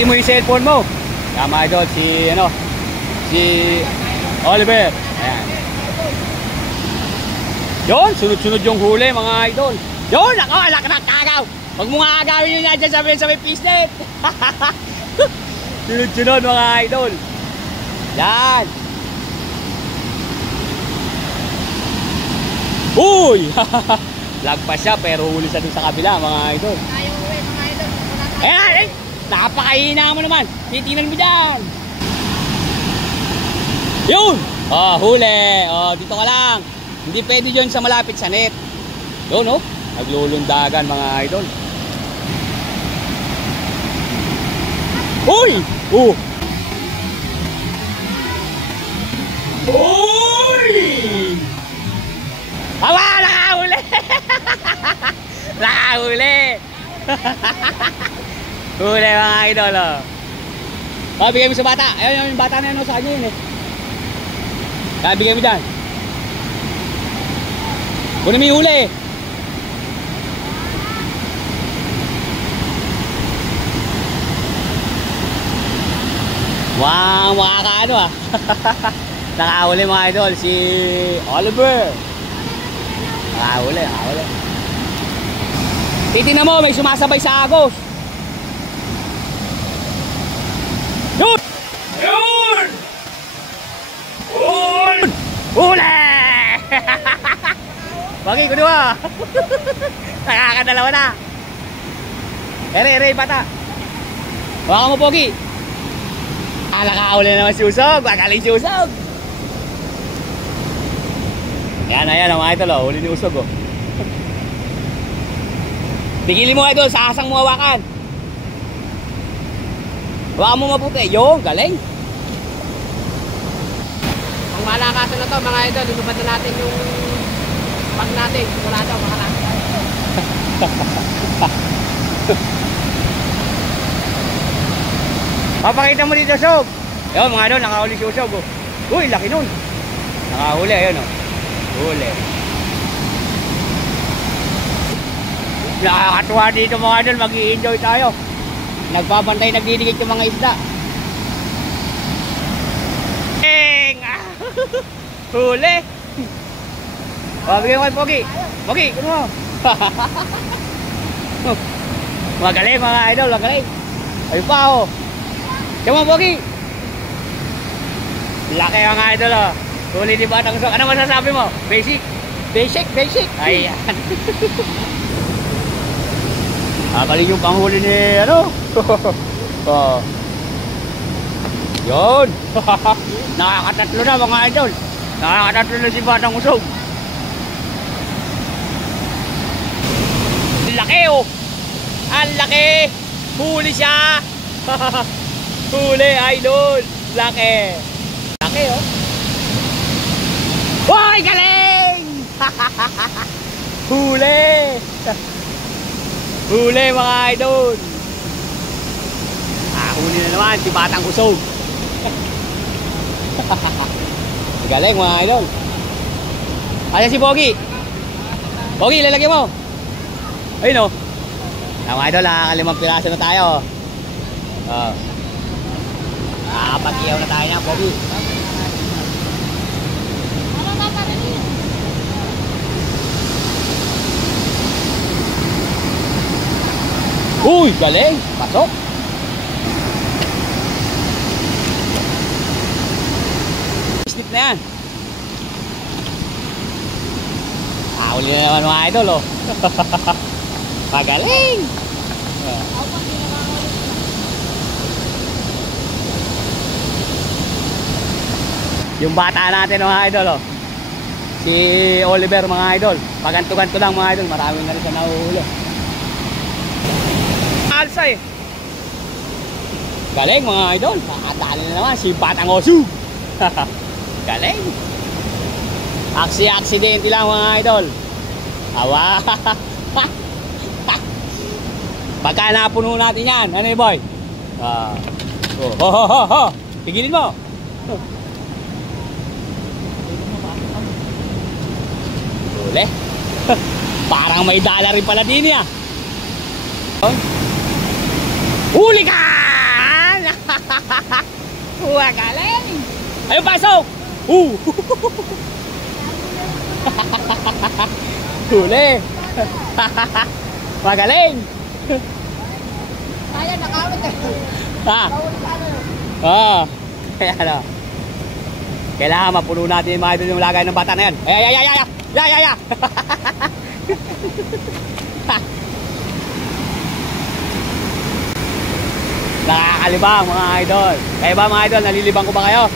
Gamitin mo yung cellphone mo. Tama idol, si Oliver. Ayan. Yun, sunod-sunod yung huli mga idol. Yun, alak na kagaw. Huwag mo nga agawin yun yan dyan sa may pisnet. Sunod-sunod mga idol. Yan. Uy! Lagpas siya pero huli siya dun sa kabila mga idol. Ayaw uwi mga idol. Ayan, napakahina mo naman. Titingnan mo dyan. Yun! Oh, huli. Oh, dito ka lang. Hindi pwede yun sa malapit sa net. Yun, oh. Naglulundagan mga idol. Uy! Oh! Uy! Awa! Nakahuli! Nakahuli! Huli mga idol, oh. Oh, bigay mo sa bata. Ayun, yung bata na yun, oh, sa kanya yun, eh. Kaya bigay mo dyan. Kunin mo yung huli, eh. Wow, makakaano, ah. Nakahuli mga idol, si Oliver. Nakahuli. Titignan mo, may sumasabay sa agos. Yun! Yun! Yun! Huli! Bagi, kunin mo. Nakakadalawa na. Ere, bata. Baka mo, Pogi. Nakahuli naman si Usog. Magaling si Usog. Ayan, mga idol, oh. Huli ni Usog, oh. Tigilin mo idol, sa asang mo hawakan. Hawakan mo mabuti. Yung, galing. Ang malakasan na to mga idol, lulubad na natin yung pag natin. Wala daw, makalakasan. Papakita mo dito, Usog. Ayun, mga idol, nakahuli si Usog, oh. Uy, laki nun. Nakahuli, ayun, oh. Huli. Nakakatuwa dito mga idol, mag-i-enjoy tayo. Nagbabantay, nagdidikit yung mga isda. Huli. Bigyan mo kay Pogi. Pogi, kuno mo. Magaling mga idol, magaling. Ayun pa, oh. Come on, Pogi. Laki mga idol, oh. Huli di Batang Usog. Ano masasabi mo? Basic. Ayan. Galing yung panghuli ni ano? Oh. Yun. Nakakatatlo na mga idol. Nakakatatlo na si Batang Usog. Laki, oh. Ang laki. Huli siya. Huli idol. Laki. Laki, oh. Hoy, galing! Huli! Huli mga idol! Huli na naman si Batang Usog. Galing mga idol. Ayan si Pogi. Pogi, lalagyan mo. Ayun, oh. Mga idol, nakakalimang piraso na tayo. Oh. Nakakapag-iyaw na tayo na, Pogi. Uy, galing! Pasok! Isnit na yan. Huli na naman mga idol, oh. Magaling! Yung bata natin mga idol, oh. Si Oliver mga idol. Paganto-ganto lang mga idol. Maraming na rin sa nahuhuli. Alsa, eh. Galing mga idol. Nakatali na naman si Batang Usog. Galing. Aksidente lang mga idol. Awa. Pagka napuno natin yan. Ano yung boy? Ho. Tigilin mo. Huli. Parang may dala rin pala din, ah. Huli ka! Ayun, pasok! Huli! Magaling! Kaya nakawit eh. Ha? Oo. Kaya ano. Kailangan mapuno natin yung mga idol yung lagay ng bata na yan. Ay! Nakakalibang mga idol. Kaya ba mga idol, nalilibang ko ba kayo?